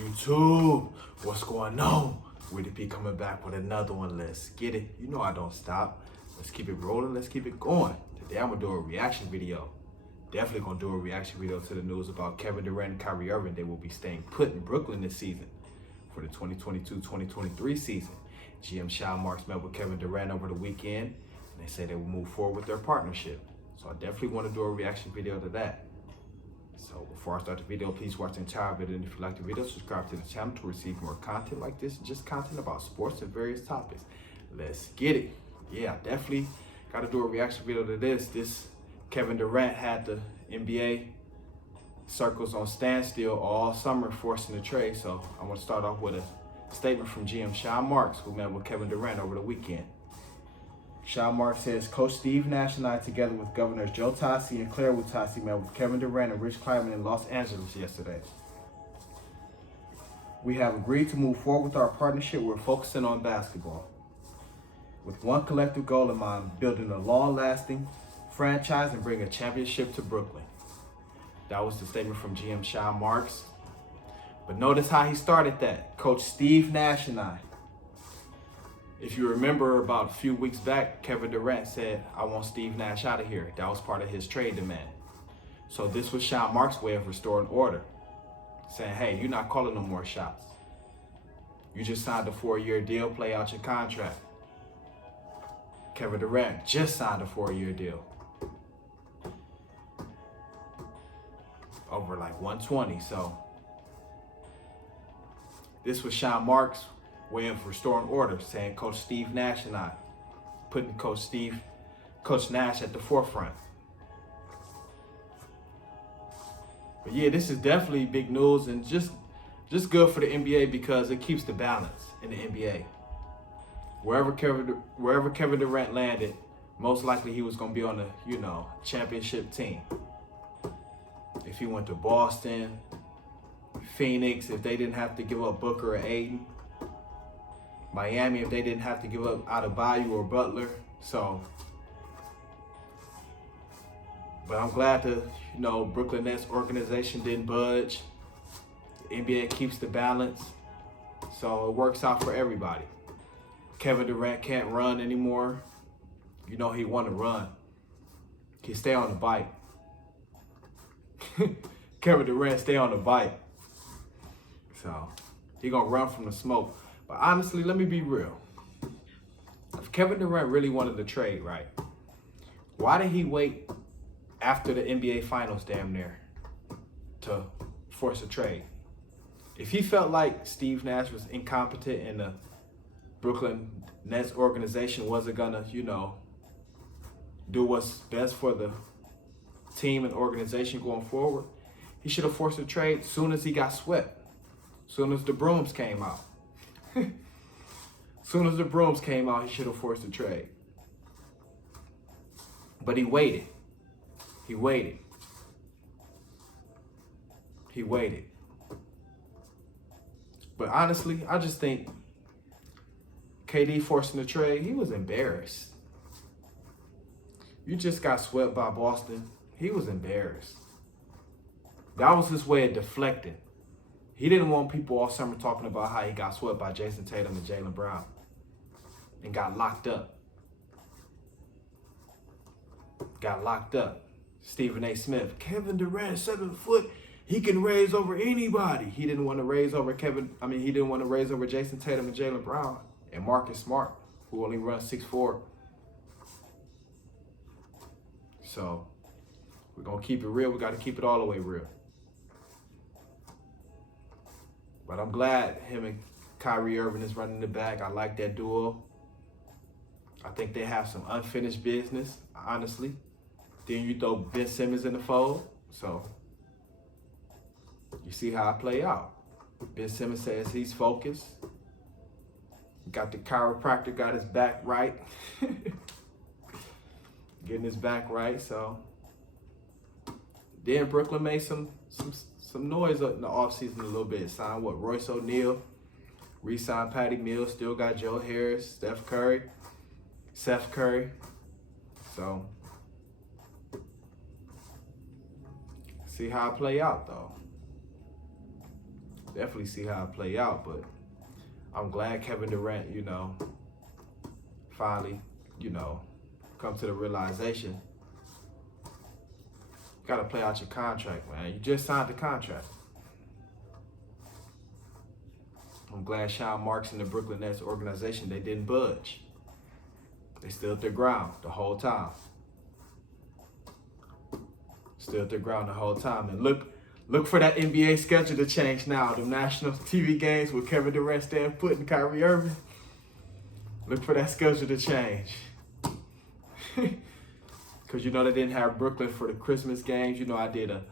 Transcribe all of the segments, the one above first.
YouTube, what's going on? Woody P coming back with another one. Let's get it. You know I don't stop. Let's keep it rolling. Let's keep it going. Today I'm gonna do a reaction video. Definitely gonna do a reaction video to the news about Kevin Durant and Kyrie Irving. They will be staying put in Brooklyn this season for the 2022-2023 season. GM Sean Marks met with Kevin Durant over the weekend, and they say they will move forward with their partnership. So I definitely want to do a reaction video to that. So before I start the video, please watch the entire video, and if you like the video, subscribe to the channel to receive more content like this, just content about sports and various topics. Let's get it. Yeah, definitely got to do a reaction video to this. This Kevin Durant had the NBA circles on standstill all summer, forcing the trade. So I want to start off with a statement from GM Sean Marks, who met with Kevin Durant over the weekend. Sean Marks says, Coach Steve Nash and I, together with Governors Joe Tassi and Claire Wutassi, met with Kevin Durant and Rich Kleiman in Los Angeles yesterday. We have agreed to move forward with our partnership. We're focusing on basketball, with one collective goal in mind: building a long-lasting franchise and bring a championship to Brooklyn. That was the statement from GM Sean Marks. But notice how he started that. Coach Steve Nash and I. If you remember, about a few weeks back, Kevin Durant said, I want Steve Nash out of here. That was part of his trade demand. So this was Sean Marks' way of restoring order, saying, hey, you're not calling no more shots. You just signed a 4-year deal, play out your contract. Kevin Durant just signed a 4-year deal. Over like 120, so this was Sean Marks' way of restoring order, saying Coach Steve Nash and I, putting Coach Nash at the forefront. But yeah, this is definitely big news and just good for the NBA because it keeps the balance in the NBA. Wherever Kevin Durant landed, most likely he was going to be on the, championship team. If he went to Boston, Phoenix, if they didn't have to give up Booker or Ayton, Miami, if they didn't have to give up Adebayo or Butler. So, but I'm glad the Brooklyn Nets organization didn't budge. The NBA keeps the balance, so it works out for everybody. Kevin Durant can't run anymore. He want to run. He stay on the bike. Kevin Durant stay on the bike. So he gonna run from the smoke. But honestly, let me be real. If Kevin Durant really wanted to trade, right, why did he wait after the NBA Finals damn near to force a trade? If he felt like Steve Nash was incompetent and the Brooklyn Nets organization wasn't gonna, do what's best for the team and organization going forward, he should have forced a trade soon as he got swept. Soon as the brooms came out. Soon as the brooms came out, he should have forced a trade. But he waited. He waited. He waited. But honestly, I just think KD forcing the trade, he was embarrassed. You just got swept by Boston. He was embarrassed. That was his way of deflecting. He didn't want people all summer talking about how he got swept by Jason Tatum and Jaylen Brown and got locked up. Got locked up. Stephen A. Smith, Kevin Durant, 7 foot, he can raise over anybody. He didn't want to raise over he didn't want to raise over Jason Tatum and Jaylen Brown and Marcus Smart, who only runs 6'4". So we're gonna keep it real. We got to keep it all the way real. But I'm glad him and Kyrie Irving is running the back. I like that duo. I think they have some unfinished business, honestly. Then you throw Ben Simmons in the fold. So you see how I play out. Ben Simmons says he's focused. Got the chiropractor, got his back right. Getting his back right. So then Brooklyn made some noise up in the offseason a little bit. Signed Royce O'Neal, re-signed Patty Mills, still got Joe Harris, Seth Curry. So see how I play out though. definitely see how it play out. But I'm glad Kevin Durant, finally, come to the realization. You gotta play out your contract, man. You just signed the contract. I'm glad Sean Marks and the Brooklyn Nets organization, they didn't budge. They stood their ground the whole time. Stood their ground the whole time. And look for that NBA schedule to change now. The national TV games with Kevin Durant staying put and Kyrie Irving. Look for that schedule to change. Because they didn't have Brooklyn for the Christmas games. I did a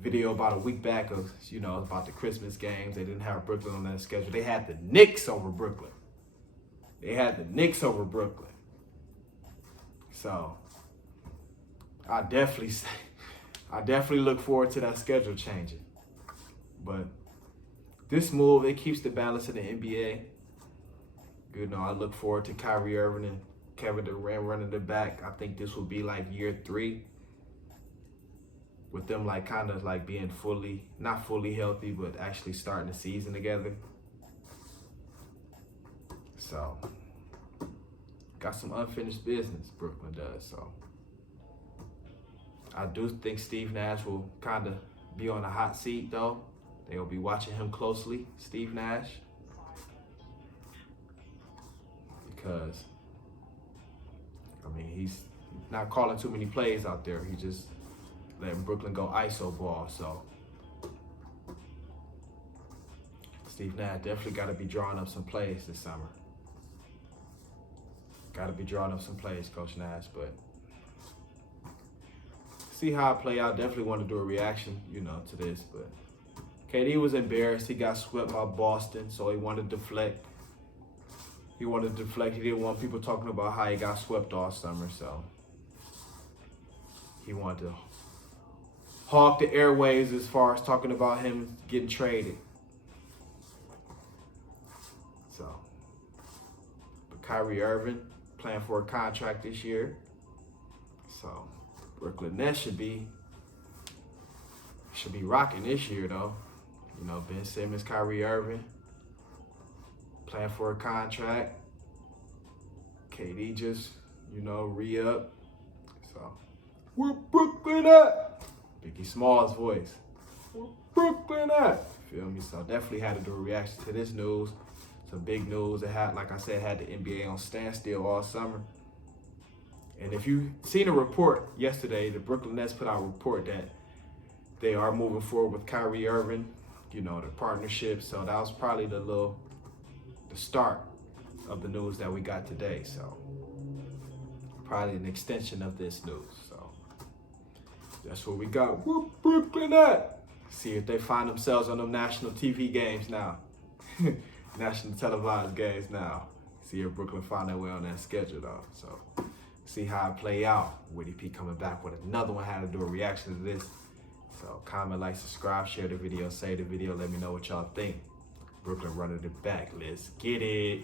video about a week back of, about the Christmas games. They didn't have Brooklyn on that schedule. They had the Knicks over Brooklyn. So I definitely look forward to that schedule changing. But this move, it keeps the balance in the NBA. I look forward to Kyrie Irving and Kevin Durant running the back. I think this will be like year 3 with them kind of being not fully healthy, but actually starting the season together. So, got some unfinished business, Brooklyn does. So, I do think Steve Nash will kind of be on the hot seat, though. They'll be watching him closely, Steve Nash. Because, he's not calling too many plays out there. He just letting Brooklyn go ISO ball. So, Steve Nash definitely got to be drawing up some plays this summer. Got to be drawing up some plays, Coach Nash. But see how it play out. Definitely want to do a reaction, to this. But KD was embarrassed. He got swept by Boston, so he wanted to deflect. He didn't want people talking about how he got swept all summer, so he wanted to hawk the airwaves as far as talking about him getting traded. So, but Kyrie Irving playing for a contract this year. So, Brooklyn Nets should be rocking this year, though. Ben Simmons, Kyrie Irving playing for a contract. KD just, re-up. So, where Brooklyn at? Biggie Small's voice. Where Brooklyn at? Feel me? So definitely had to do a reaction to this news. Some big news. It had, like I said, had the NBA on standstill all summer. And if you seen a report yesterday, the Brooklyn Nets put out a report that they are moving forward with Kyrie Irving, the partnership. So that was probably the start of the news that we got today. So probably an extension of this news. So that's what we got. Where Brooklyn at? See if they find themselves on them national TV games now. National televised games now. See if Brooklyn find their way on that schedule, though. So see how it play out. Woody P coming back with another one. How to do a reaction to this. So comment, like, subscribe, share the video, save the video. Let me know what y'all think. Brooklyn running it back. Let's get it.